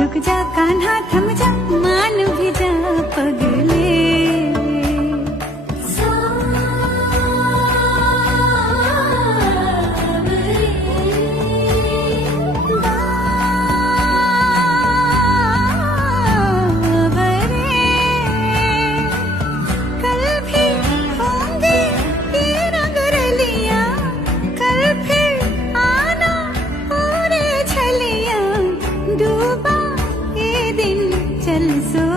रुक जा कान्हा थम जा मान भी जा पगले। कल भी होंगे ये रंग रलियां, कल फिर आना पूरे छलियां, डूबा ये दिन चल सो